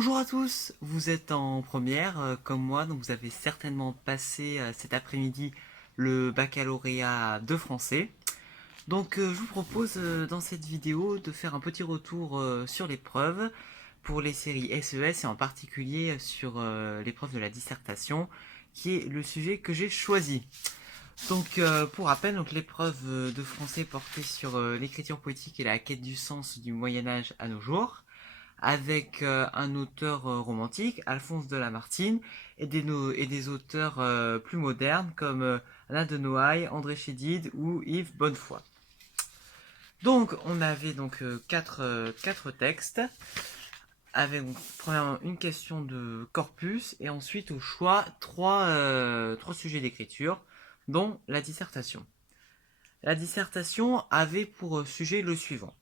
Bonjour à tous, vous êtes en première comme moi, donc vous avez certainement passé cet après-midi le baccalauréat de français. Donc je vous propose dans cette vidéo de faire un petit retour sur l'épreuve pour les séries SES et en particulier sur l'épreuve de la dissertation qui est le sujet que j'ai choisi. Donc pour rappel, donc, l'épreuve de français portait sur l'écriture poétique et la quête du sens du Moyen-Âge à nos jours avec un auteur romantique, Alphonse de Lamartine, et des auteurs plus modernes comme Alain de Noailles, André Chédid ou Yves Bonnefoy. Donc on avait donc quatre textes, avec premièrement une question de corpus et ensuite au choix trois sujets d'écriture, dont la dissertation. La dissertation avait pour sujet le suivant.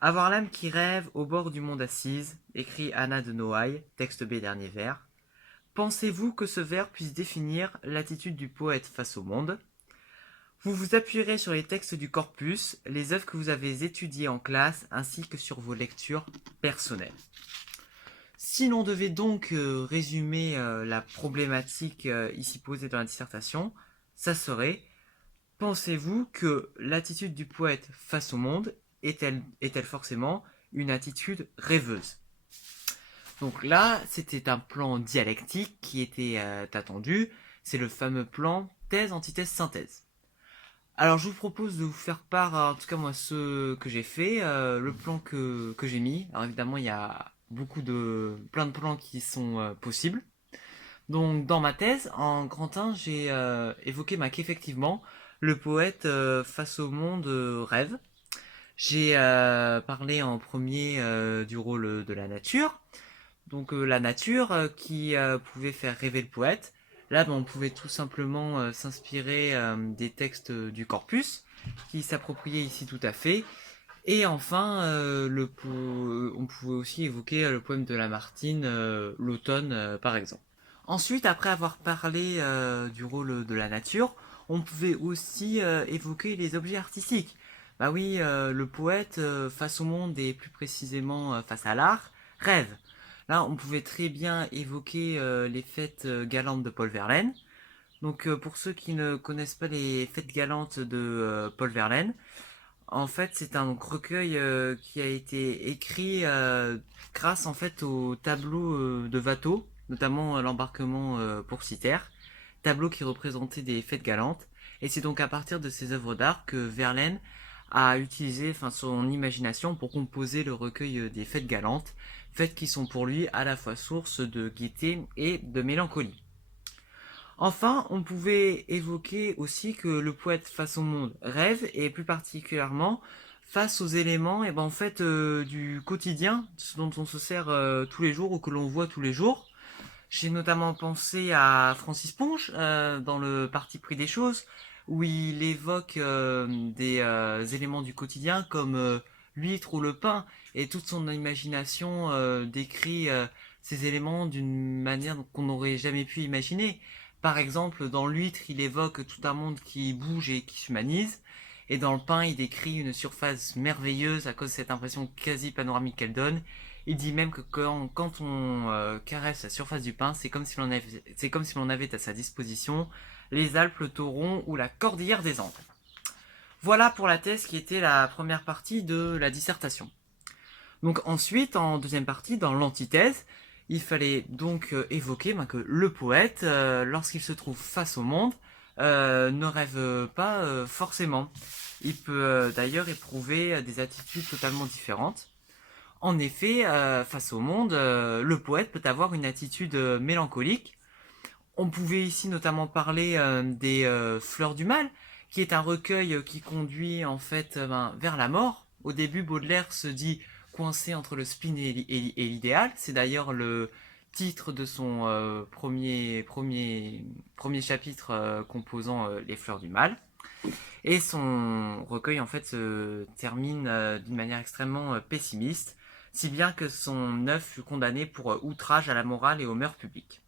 Avoir l'âme qui rêve au bord du monde assise, écrit Anna de Noailles, texte B dernier vers. Pensez-vous que ce vers puisse définir l'attitude du poète face au monde? Vous vous appuierez sur les textes du corpus, les œuvres que vous avez étudiées en classe, ainsi que sur vos lectures personnelles. Si l'on devait donc résumer la problématique ici posée dans la dissertation, ça serait: pensez-vous que l'attitude du poète face au monde est-elle forcément une attitude rêveuse? Donc là, c'était un plan dialectique qui était attendu. C'est le fameux plan thèse, antithèse, synthèse. Alors je vous propose de vous faire part, en tout cas moi, ce que j'ai fait, le plan que j'ai mis. Alors évidemment, il y a plein de plans qui sont possibles. Donc dans ma thèse, en grand 1, j'ai évoqué qu'effectivement, le poète face au monde rêve. J'ai parlé en premier du rôle de la nature. Donc la nature qui pouvait faire rêver le poète. Là, on pouvait tout simplement s'inspirer des textes du corpus, qui s'appropriaient ici tout à fait. Et enfin, on pouvait aussi évoquer le poème de Lamartine, l'automne par exemple. Ensuite, après avoir parlé du rôle de la nature, on pouvait aussi évoquer les objets artistiques. Bah oui, le poète, face au monde et plus précisément face à l'art, rêve. Là, on pouvait très bien évoquer les fêtes galantes de Paul Verlaine. Donc, pour ceux qui ne connaissent pas les fêtes galantes de Paul Verlaine, en fait, c'est un recueil qui a été écrit grâce en fait au tableau de Watteau, notamment l'embarquement pour Citerre, tableau qui représentait des fêtes galantes. Et c'est donc à partir de ces œuvres d'art que Verlaine a utilisé son imagination pour composer le recueil des fêtes galantes, fêtes qui sont pour lui à la fois source de gaieté et de mélancolie. Enfin, on pouvait évoquer aussi que le poète face au monde rêve, et plus particulièrement face aux éléments du quotidien, ce dont on se sert tous les jours ou que l'on voit tous les jours. J'ai notamment pensé à Francis Ponge dans le Parti pris des choses, où il évoque des éléments du quotidien comme l'huître ou le pain, et toute son imagination décrit ces éléments d'une manière qu'on n'aurait jamais pu imaginer. Par exemple, dans l'huître, il évoque tout un monde qui bouge et qui s'humanise, et dans le pain, il décrit une surface merveilleuse à cause de cette impression quasi panoramique qu'elle donne. Il dit même que quand on caresse la surface du pain, c'est comme si l'on avait à sa disposition les Alpes, le Tauron ou la cordillère des Andes. Voilà pour la thèse qui était la première partie de la dissertation. Donc ensuite, en deuxième partie, dans l'antithèse, il fallait donc évoquer que le poète, lorsqu'il se trouve face au monde, ne rêve pas forcément. Il peut d'ailleurs éprouver des attitudes totalement différentes. En effet, face au monde, le poète peut avoir une attitude mélancolique. On pouvait ici notamment parler des Fleurs du Mal, qui est un recueil qui conduit en fait vers la mort. Au début, Baudelaire se dit coincé entre le spleen et l'idéal. C'est d'ailleurs le titre de son premier chapitre composant Les Fleurs du Mal. Et son recueil en fait se termine d'une manière extrêmement pessimiste, si bien que son œuvre fut condamnée pour outrage à la morale et aux mœurs publiques.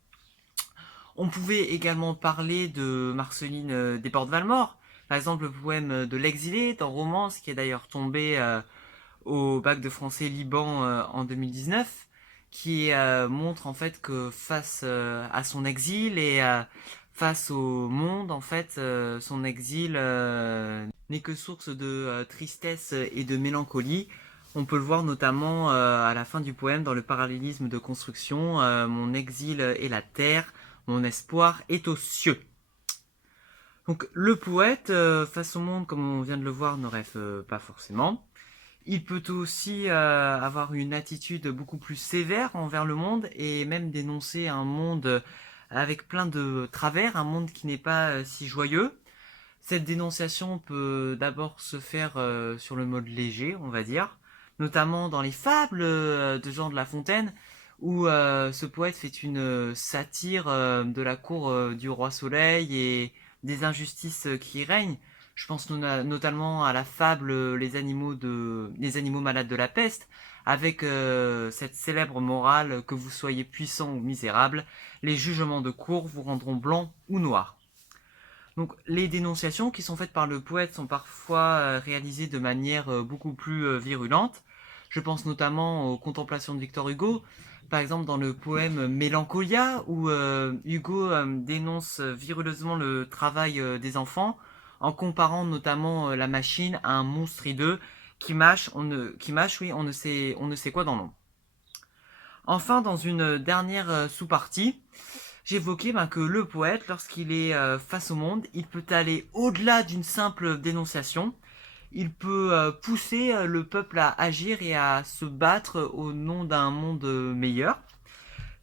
On pouvait également parler de Marceline Desportes-Valmore, par exemple le poème de l'exilé dans Romance, qui est d'ailleurs tombé au bac de français Liban en 2019, qui montre en fait que face à son exil et face au monde, en fait, son exil n'est que source de tristesse et de mélancolie. On peut le voir notamment à la fin du poème dans le parallélisme de construction. Mon exil est la terre, mon espoir est aux cieux. Donc le poète, face au monde, comme on vient de le voir, ne rêve pas forcément. Il peut aussi avoir une attitude beaucoup plus sévère envers le monde et même dénoncer un monde avec plein de travers, un monde qui n'est pas si joyeux. Cette dénonciation peut d'abord se faire sur le mode léger, on va dire, notamment dans les fables de Jean de La Fontaine, où ce poète fait une satire de la cour du roi Soleil et des injustices qui y règnent. Je pense notamment à la fable les animaux malades de la peste, avec cette célèbre morale que vous soyez puissant ou misérable, les jugements de cour vous rendront blanc ou noir. Donc les dénonciations qui sont faites par le poète sont parfois réalisées de manière beaucoup plus virulente. Je pense notamment aux Contemplations de Victor Hugo, par exemple dans le poème Mélancolia, où Hugo dénonce viruleusement le travail des enfants, en comparant notamment la machine à un monstre hideux qui mâche, oui, on ne sait quoi dans l'ombre. Enfin, dans une dernière sous-partie, j'évoquais que le poète, lorsqu'il est face au monde, il peut aller au-delà d'une simple dénonciation. Il peut pousser le peuple à agir et à se battre au nom d'un monde meilleur.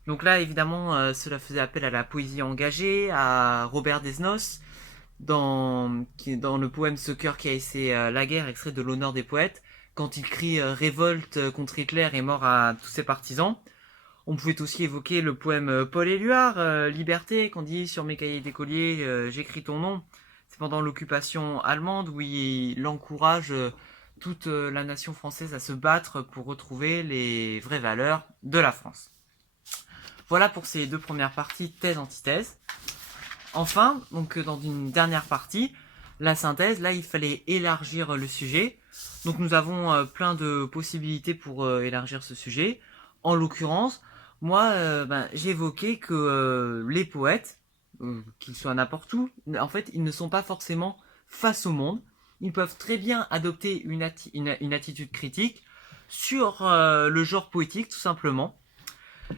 Donc là, évidemment, cela faisait appel à la poésie engagée, à Robert Desnos, dans le poème Ce cœur qui a essayé la guerre, extrait de L'honneur des poètes, quand il crie révolte contre Hitler et mort à tous ses partisans. On pouvait aussi évoquer le poème Paul Éluard, Liberté, quand dit sur mes cahiers d'écolier, j'écris ton nom. C'est pendant l'occupation allemande où il encourage toute la nation française à se battre pour retrouver les vraies valeurs de la France. Voilà pour ces deux premières parties, thèse-antithèse. Enfin, donc dans une dernière partie, la synthèse, là il fallait élargir le sujet. Donc nous avons plein de possibilités pour élargir ce sujet. En l'occurrence, moi j'évoquais que les poètes, qu'ils soient n'importe où, en fait ils ne sont pas forcément face au monde. Ils peuvent très bien adopter une attitude critique sur le genre poétique tout simplement.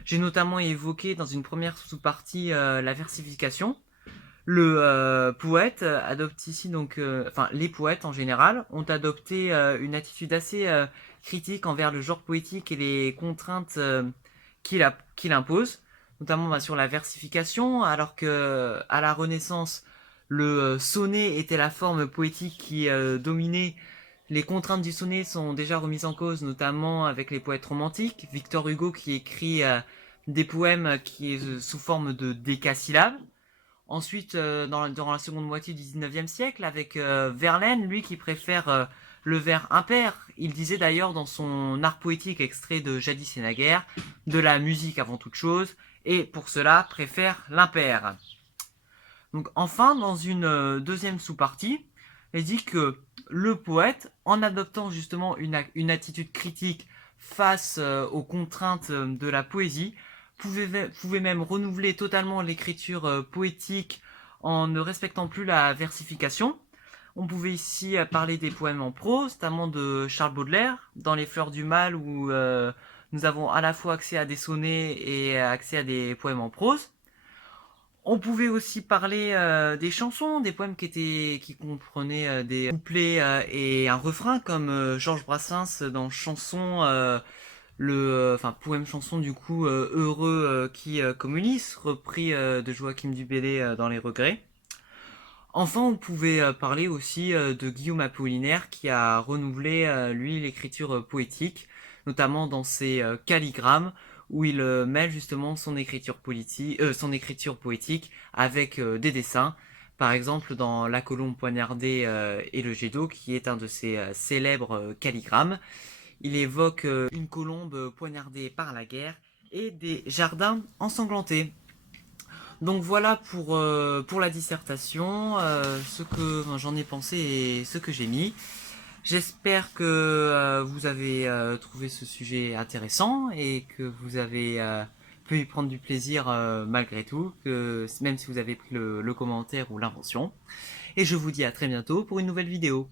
J'ai notamment évoqué dans une première sous-partie la versification. Le poète adopte ici les poètes en général ont adopté une attitude assez critique envers le genre poétique et les contraintes qu'il impose, notamment sur la versification, alors que à la Renaissance, le sonnet était la forme poétique qui dominait. Les contraintes du sonnet sont déjà remises en cause, notamment avec les poètes romantiques. Victor Hugo qui écrit des poèmes sous forme de décasyllabes. Ensuite, durant la seconde moitié du 19e siècle, avec Verlaine, lui qui préfère le vers impair. Il disait d'ailleurs dans son art poétique extrait de Jadis et naguère, de la musique avant toute chose, et pour cela préfère l'impair. Donc enfin, dans une deuxième sous-partie, il dit que le poète, en adoptant justement une attitude critique face aux contraintes de la poésie, pouvait même renouveler totalement l'écriture poétique en ne respectant plus la versification. On pouvait ici parler des poèmes en prose, notamment de Charles Baudelaire, dans Les Fleurs du Mal, où nous avons à la fois accès à des sonnets et accès à des poèmes en prose. On pouvait aussi parler des chansons, des poèmes qui comprenaient des couplets et un refrain, comme Georges Brassens dans Chanson, poème chanson du coup Heureux qui communiste, repris de Joachim du Bellay dans Les Regrets. Enfin, on pouvait parler aussi de Guillaume Apollinaire qui a renouvelé lui l'écriture poétique, notamment dans ses calligrammes, où il mêle justement son écriture poétique avec des dessins. Par exemple, dans La colombe poignardée et le jet d'eau, qui est un de ses célèbres calligrammes, il évoque une colombe poignardée par la guerre et des jardins ensanglantés. Donc voilà pour la dissertation, ce que j'en ai pensé et ce que j'ai mis. J'espère que vous avez trouvé ce sujet intéressant et que vous avez pu y prendre du plaisir malgré tout, même si vous avez pris le commentaire ou l'invention. Et je vous dis à très bientôt pour une nouvelle vidéo.